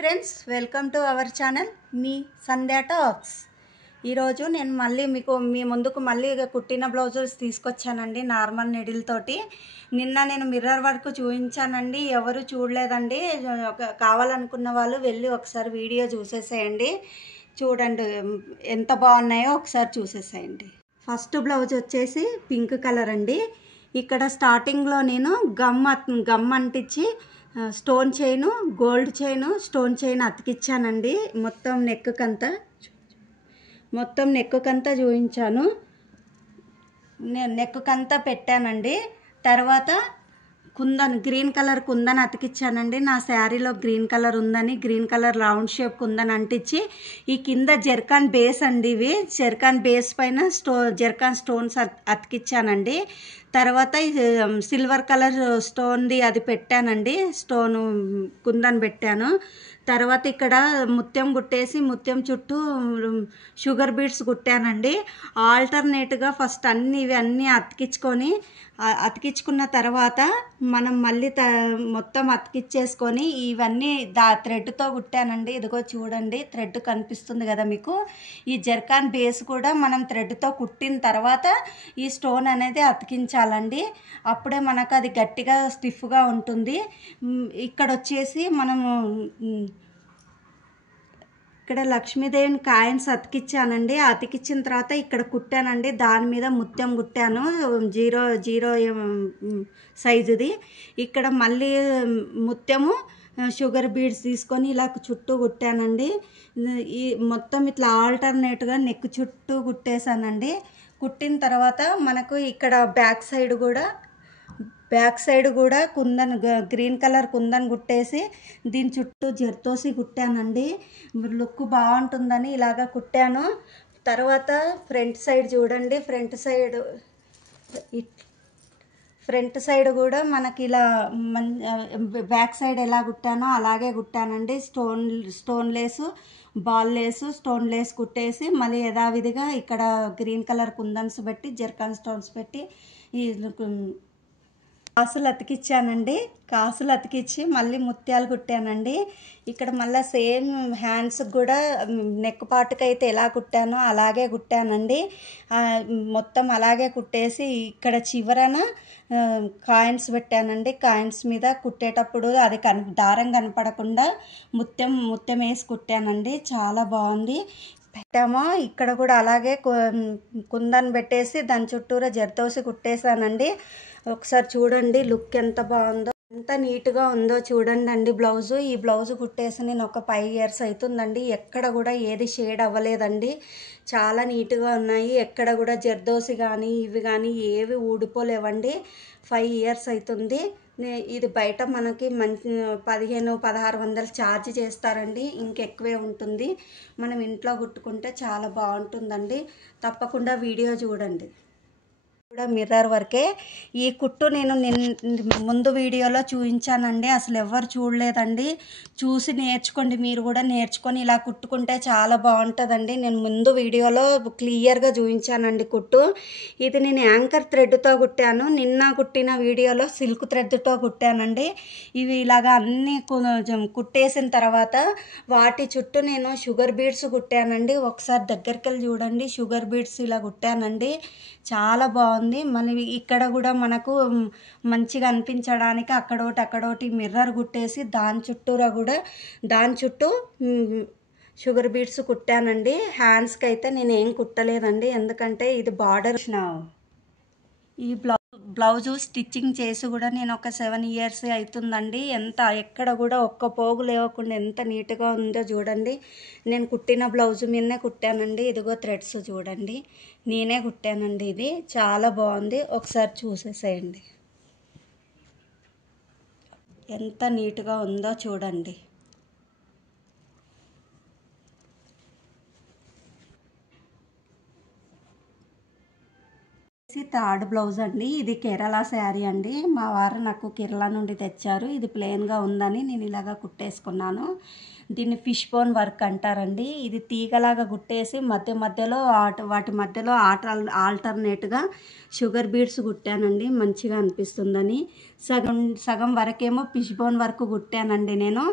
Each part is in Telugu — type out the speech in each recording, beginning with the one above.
Friends, welcome to our channel me Sandhya talks. ఈరోజు నేను మళ్ళీ మీ ముందుకు మళ్ళీ కుట్టిన బ్లౌజెస్ తీసుకొచ్చానండి నార్మల్ నీడిల్ తోటి. నిన్న నేను మిర్రర్ వర్క్ చూపించానండి, ఎవరు చూడలేదండి. కావాలనుకున్న వాళ్ళు వెళ్ళి ఒకసారి వీడియో చూసేసేయండి. చూడండి ఎంత బాగున్నాయో ఒకసారి చూసేసేయండి. ఫస్ట్ బ్లౌజ్ వచ్చేసి పింక్ కలర్ అండి. ఇక్కడ స్టార్టింగ్లో నేను గమ్ అంటించి stone chain, gold chain, stone chain అతికిచ్చానండి. మొత్తం నెక్కుకంతా చూపించాను. నేను నెక్కుకంతా పెట్టానండి. తర్వాత గ్రీన్ కలర్ కుందన్ అతికిచ్చానండి. నా శారీలో గ్రీన్ కలర్ ఉందని green colour round shape kundan అంటించి ఈ కింద జర్కాన్ బేస్ అండి, ఇవి జర్కాన్ బేస్ పైన జర్కాన్ స్టోన్స్ అతికిచ్చానండి. తర్వాత సిల్వర్ కలర్ స్టోన్ది అది పెట్టానండి, స్టోన్ కుందన్ పెట్టాను. తర్వాత ఇక్కడ ముత్యం కుట్టేసి ముత్యం చుట్టూ షుగర్ బీడ్స్ కుట్టానండి. ఆల్టర్నేట్గా ఫస్ట్ ఇవన్నీ అతికించుకున్న తర్వాత మనం మళ్ళీ మొత్తం అతికిచ్చేసుకొని ఇవన్నీ థ్రెడ్తో కుట్టానండి. ఇదిగో చూడండి, థ్రెడ్ కనిపిస్తుంది కదా మీకు. ఈ జర్కాన్ బేస్ కూడా మనం థ్రెడ్తో కుట్టిన తర్వాత ఈ స్టోన్ అనేది అతికించాలండి. అప్పుడే మనకు అది గట్టిగా స్టిఫ్గా ఉంటుంది. ఇక్కడ వచ్చేసి మనము ఇక్కడ లక్ష్మీదేవిని కాయిన్స్ అతికిచ్చానండి. అతికిచ్చిన తర్వాత ఇక్కడ కుట్టానండి, దాని మీద ముత్యం కుట్టాను, జీరో సైజుది. ఇక్కడ మళ్ళీ ముత్యము షుగర్ బీడ్స్ తీసుకొని ఇలా చుట్టూ కుట్టానండి. ఈ మొత్తం ఇట్లా ఆల్టర్నేట్గా నెక్ చుట్టూ కుట్టేశానండి. కుట్టిన తర్వాత మనకు ఇక్కడ బ్యాక్ సైడ్ కూడా కుందన్ గ్రీన్ కలర్ కుందన్ కుట్టేసి దీని చుట్టూ జర్దోసి కుట్టానండి. లుక్ బాగుంటుందని ఇలాగా కుట్టాను. తర్వాత ఫ్రంట్ సైడ్ చూడండి, ఫ్రంట్ సైడ్ కూడా మనకి ఇలా బ్యాక్ సైడ్ ఎలా కుట్టానో అలాగే కుట్టానండి. Stone lace, ball lace, stone lace కుట్టేసి మళ్ళీ యథావిధిగా ఇక్కడ గ్రీన్ కలర్ కుందన్స్ పెట్టి జర్కాన్ స్టోన్స్ పెట్టి ఈ కాసులు అతికిచ్చానండి. కాసులు అతికిచ్చి మళ్ళీ ముత్యాలు కుట్టానండి. ఇక్కడ మళ్ళీ సేమ్ హ్యాండ్స్కి కూడా నెక్ పార్ట్కి అయితే ఎలా కుట్టానో అలాగే కుట్టానండి. మొత్తం అలాగే కుట్టేసి ఇక్కడ చివరన కాయిన్స్ పెట్టానండి. కాయిన్స్ మీద కుట్టేటప్పుడు అది దారం కనపడకుండా ముత్యం వేసి కుట్టానండి. చాలా బాగుంది. పెట్టామో ఇక్కడ కూడా అలాగే కుందన్ పెట్టేసి దాని చుట్టూరా జర్దోసి కుట్టేశానండి. ఒకసారి చూడండి లుక్ ఎంత బాగుందో, ఎంత నీట్గా ఉందో చూడండి అండి. ఈ బ్లౌజు కుట్టేసి నేను ఒక 5 years అవుతుందండి. ఎక్కడ కూడా ఏది షేడ్ అవ్వలేదండి. చాలా నీట్గా ఉన్నాయి. ఎక్కడ కూడా జర్దోసి కానీ ఇవి కానీ ఏవి ఊడిపోలేవండి. 5 years అవుతుంది. ఇది బయట మనకి మంచి 1500-1600 ఛార్జ్ చేస్తారండి. ఇంకెక్కువే ఉంటుంది. మనం ఇంట్లో కుట్టుకుంటే చాలా బాగుంటుందండి. తప్పకుండా వీడియో చూడండి. కూడా మిర్రర్ వర్కే. ఈ కుట్టు నేను ముందు వీడియోలో చూపించానండి, అసలు ఎవరు చూడలేదండి. చూసి నేర్చుకోండి, మీరు కూడా నేర్చుకొని ఇలా కుట్టుకుంటే చాలా బాగుంటుందండి. నేను ముందు వీడియోలో క్లియర్గా చూపించానండి కుట్టు. ఇది నేను యాంకర్ థ్రెడ్తో కుట్టాను. నిన్న కుట్టిన వీడియోలో సిల్క్ థ్రెడ్తో కుట్టానండి. ఇవి ఇలాగా అన్నీ కుట్టేసిన తర్వాత వాటి చుట్టూ నేను షుగర్ బీడ్స్ కుట్టానండి. ఒకసారి దగ్గరికి వెళ్ళి చూడండి, షుగర్ బీడ్స్ ఇలా కుట్టానండి. చాలా బాగుంది. మళ్ళీ ఇక్కడ కూడా మనకు మంచిగా అనిపించడానికి అక్కడోటి మిర్రర్ కుట్టేసి దాని చుట్టూ షుగర్ బీడ్స్ కుట్టానండి. హ్యాండ్స్కి అయితే నేను ఏం కుట్టలేదండి, ఎందుకంటే ఇది బార్డర్. ఈ బ్లౌజు స్టిచ్చింగ్ చేసి కూడా నేను ఒక 7 years అవుతుందండి. ఎక్కడ కూడా ఒక్క పోగు లేవకుండా ఎంత నీట్గా ఉందో చూడండి. నేను కుట్టిన బ్లౌజు మీదనే కుట్టానండి. ఇదిగో థ్రెడ్స్ చూడండి, నేనే కుట్టానండి. ఇది చాలా బాగుంది. ఒకసారి చూసేసేయండి ఎంత నీట్గా ఉందో చూడండి. థర్డ్ బ్లౌజ్ అండి. ఇది కేరళ శారీ అండి. మా వారు నాకు కేరళ నుండి తెచ్చారు. ఇది ప్లెయిన్గా ఉందని నేను ఇలాగా కుట్టేసుకున్నాను. దీన్ని ఫిష్ బోన్ వర్క్ అంటారండి. ఇది తీగలాగా గుట్టేసి మధ్యలో వాటి మధ్యలో ఆల్టర్నేట్గా షుగర్ బీడ్స్ కుట్టానండి, మంచిగా అనిపిస్తుందని. సగం వరకేమో ఫిష్ బోన్ వర్క్ కుట్టానండి నేను.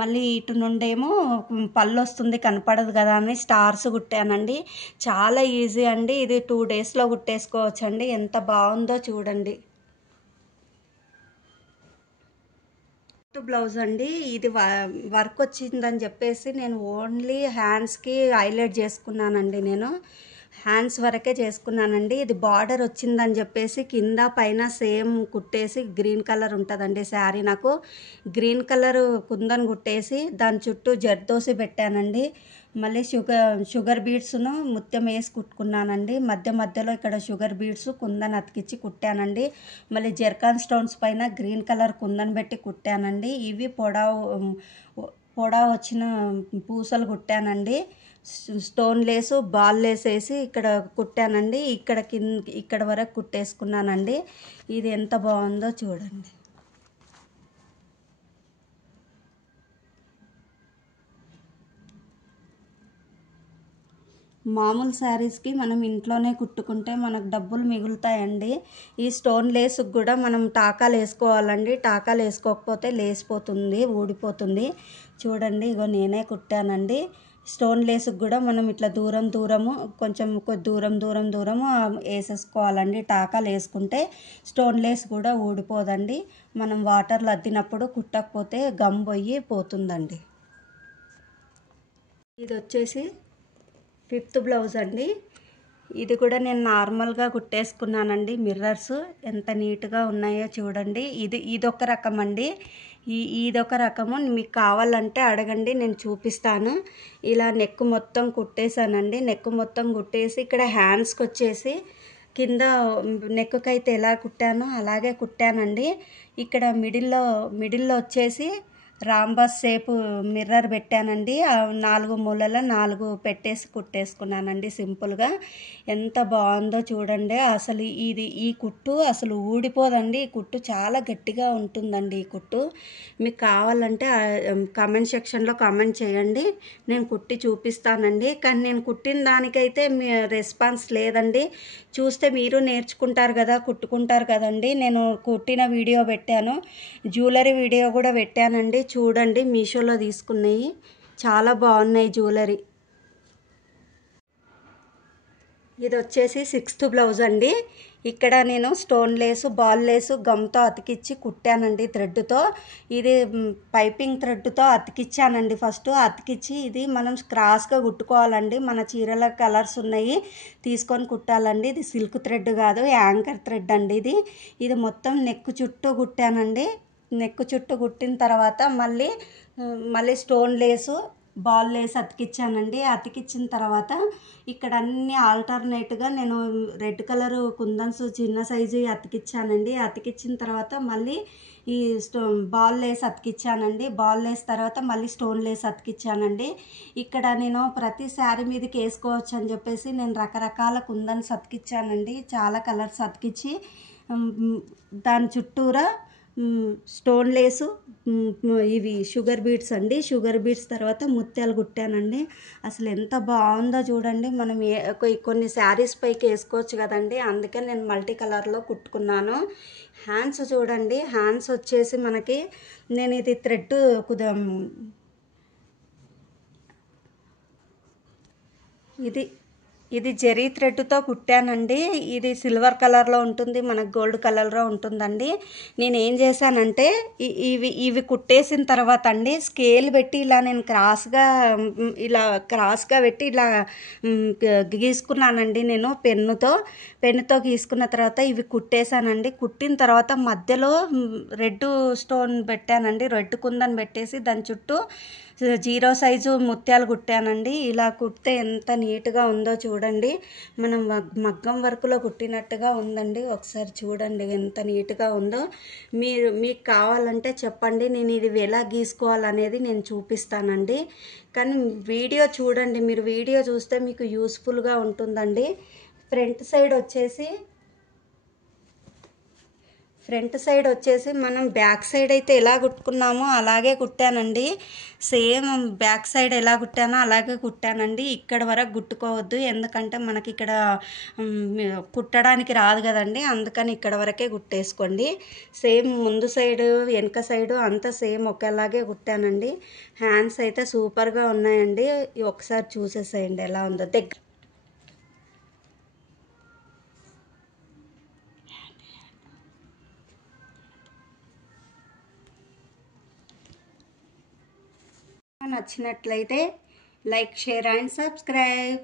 మళ్ళీ ఇటు నుండేమో పళ్ళు వస్తుంది కనపడదు కదా అని స్టార్స్ కుట్టానండి. చాలా ఈజీ అండి, ఇది 2 డేస్లో కుట్టేసుకోవచ్చండి. ఎంత బాగుందో చూడండి. బ్లౌజ్ అండి, ఇది వర్క్ వచ్చిందని చెప్పేసి నేను ఓన్లీ హ్యాండ్స్కి హైలైట్ చేసుకున్నానండి. నేను హ్యాండ్స్ వరకే చేసుకున్నానండి. ఇది బార్డర్ వచ్చిందని చెప్పేసి కింద పైన సేమ్ కుట్టేసి, గ్రీన్ కలర్ ఉంటుందండి శారీ, నాకు గ్రీన్ కలర్ కుందన్ కుట్టేసి దాని చుట్టూ జర్దోసి పెట్టానండి. మళ్ళీ షుగర్ బీడ్స్ను ముత్యం వేసి కుట్టుకున్నానండి. మధ్యలో ఇక్కడ షుగర్ బీడ్స్ కుందన్ అతికిచ్చి కుట్టానండి. మళ్ళీ జర్కాన్ స్టోన్స్ పైన గ్రీన్ కలర్ కుందన్ పెట్టి కుట్టానండి. ఇవి పొడవు వచ్చిన పూసలు కుట్టానండి. స్టోన్ లేసు బాల్ లేస్ వేసి ఇక్కడ కుట్టానండి. ఇక్కడ వరకు కుట్టేసుకున్నానండి. ఇది ఎంత బాగుందో చూడండి. మామూలు శారీస్కి మనం ఇంట్లోనే కుట్టుకుంటే మనకు డబ్బులు మిగులుతాయండి. ఈ స్టోన్ లేస్కి కూడా మనం టాకాలు వేసుకోవాలండి. టాకాలు వేసుకోకపోతే లేసిపోతుంది, ఊడిపోతుంది. చూడండి, ఇగో నేనే కుట్టానండి. స్టోన్ లేస్కి కూడా మనం ఇట్లా కొంచెం దూరము వేసేసుకోవాలండి. టాకాలు వేసుకుంటే స్టోన్ లేస్ కూడా ఊడిపోదండి. మనం వాటర్లో అద్దినప్పుడు కుట్టకపోతే గమ్ పోతుందండి. ఇది వచ్చేసి 5th బ్లౌజ్ అండి. ఇది కూడా నేను నార్మల్గా కుట్టేసుకున్నానండి. మిర్రర్స్ ఎంత నీట్గా ఉన్నాయో చూడండి. ఇదొక రకం అండి. ఇదొక రకము. మీకు కావాలంటే అడగండి, నేను చూపిస్తాను. ఇలా నెక్ మొత్తం కుట్టేసానండి. నెక్ మొత్తం కుట్టేసి ఇక్కడ హ్యాండ్స్కి వచ్చేసి కింద నెక్కి అయితే ఎలా కుట్టానో అలాగే కుట్టానండి. ఇక్కడ మిడిల్లో వచ్చేసి రాంబస్ షేప్ మిర్రర్ పెట్టానండి. 4 మూలల 4 పెట్టేసి కుట్టేసుకున్నానండి సింపుల్గా. ఎంత బాగుందో చూడండి. అసలు ఈ కుట్టు అసలు ఊడిపోదండి. ఈ కుట్టు చాలా గట్టిగా ఉంటుందండి. ఈ కుట్టు మీకు కావాలంటే కామెంట్ సెక్షన్లో కామెంట్ చేయండి, నేను కుట్టి చూపిస్తానండి. కానీ నేను కుట్టిన దానికైతే మీ రెస్పాన్స్ లేదండి. చూస్తే మీరు నేర్చుకుంటారు కదా, కుట్టుకుంటారు కదండి. నేను కుట్టిన వీడియో పెట్టాను, జ్యువెలరీ వీడియో కూడా పెట్టానండి. చూడండి, మీషోలో తీసుకున్నాయి, చాలా బాగున్నాయి జ్యువెలరీ. ఇది వచ్చేసి 6th బ్లౌజ్ అండి. ఇక్కడ నేను స్టోన్ లేసు బాల్ లేసు గమ్తో అతికిచ్చి కుట్టానండి థ్రెడ్తో. ఇది పైపింగ్ థ్రెడ్తో అతికిచ్చానండి. ఫస్ట్ అతికిచ్చి ఇది మనం క్రాస్గా కుట్టుకోవాలండి. మన చీరల కలర్స్ ఉన్నాయి, తీసుకొని కుట్టాలండి. ఇది సిల్క్ థ్రెడ్ కాదు, యాంకర్ థ్రెడ్ అండి. ఇది మొత్తం నెక్ చుట్టూ కుట్టానండి. నెక్ చుట్టూ కుట్టిన తర్వాత మళ్ళీ స్టోన్ లేసు బాల్ లేసి అతికిచ్చానండి. అతికిచ్చిన తర్వాత ఇక్కడ అన్ని ఆల్టర్నేట్గా నేను రెడ్ కలరు కుందన్స్ చిన్న సైజు అతికిచ్చానండి. అతికిచ్చిన తర్వాత మళ్ళీ ఈ బాల్ లేస్ అతికిచ్చానండి. బాల్ లేస్ తర్వాత మళ్ళీ స్టోన్ లేస్ అతికిచ్చానండి. ఇక్కడ నేను ప్రతి శారీ మీదకి వేసుకోవచ్చు అని చెప్పేసి నేను రకరకాల కుందన్స్ అతికిచ్చానండి. చాలా కలర్స్ అతికిచ్చి దాని చుట్టూరా స్టోన్ లేసు ఇవి షుగర్ బీడ్స్ అండి. షుగర్ బీడ్స్ తర్వాత ముత్యాలు కుట్టానండి. అసలు ఎంత బాగుందో చూడండి. మనం కొన్ని శారీస్ పైకి వేసుకోవచ్చు కదండి, అందుకే నేను మల్టీ కలర్లో కుట్టుకున్నాను. హ్యాండ్స్ చూడండి. హ్యాండ్స్ వచ్చేసి మనకి నేను ఇది థ్రెడ్ ఇది జెరీ థ్రెడ్తో కుట్టానండి. ఇది సిల్వర్ కలర్లో ఉంటుంది, మనకు గోల్డ్ కలర్లో ఉంటుందండి. నేను ఏం చేశానంటే ఇవి కుట్టేసిన తర్వాత అండి స్కేల్ పెట్టి ఇలా నేను క్రాస్గా పెట్టి ఇలా గీసుకున్నానండి. నేను పెన్నుతో గీసుకున్న తర్వాత ఇవి కుట్టేశానండి. కుట్టిన తర్వాత మధ్యలో రెడ్ స్టోన్ పెట్టానండి. రెడ్ కుందని పెట్టేసి దాని చుట్టూ 0 సైజు ముత్యాలు కుట్టానండి. ఇలా కుడితే ఎంత నీట్గా ఉందో చూడండి. మనం మగ్గం వర్క్లో కుట్టినట్టుగా ఉందండి. ఒకసారి చూడండి ఎంత నీట్గా ఉందో. మీకు కావాలంటే చెప్పండి, నేను ఇది ఎలా గీసుకోవాలనేది నేను చూపిస్తానండి. కానీ వీడియో చూడండి, మీరు వీడియో చూస్తే మీకు యూస్ఫుల్గా ఉంటుందండి. ఫ్రంట్ సైడ్ ఫ్రంట్ సైడ్ వచ్చేసి మనం బ్యాక్ సైడ్ అయితే ఎలా కుట్టుకున్నామో అలాగే కుట్టానండి. సేమ్ బ్యాక్ సైడ్ ఎలా కుట్టానో అలాగే కుట్టానండి. ఇక్కడ వరకు కుట్టుకోవద్దు, ఎందుకంటే మనకి ఇక్కడ కుట్టడానికి రాదు కదండి, అందుకని ఇక్కడ వరకే కుట్టేసుకోండి. సేమ్ ముందు సైడు వెనక సైడు అంతా సేమ్ ఒకేలాగే కుట్టానండి. హ్యాండ్స్ అయితే సూపర్గా ఉన్నాయండి. ఒకసారి చూసేసేయండి ఎలా ఉందో. దగ్గర నచ్చినట్లయితే లైక్, షేర్ అండ్ సబ్స్క్రైబ్.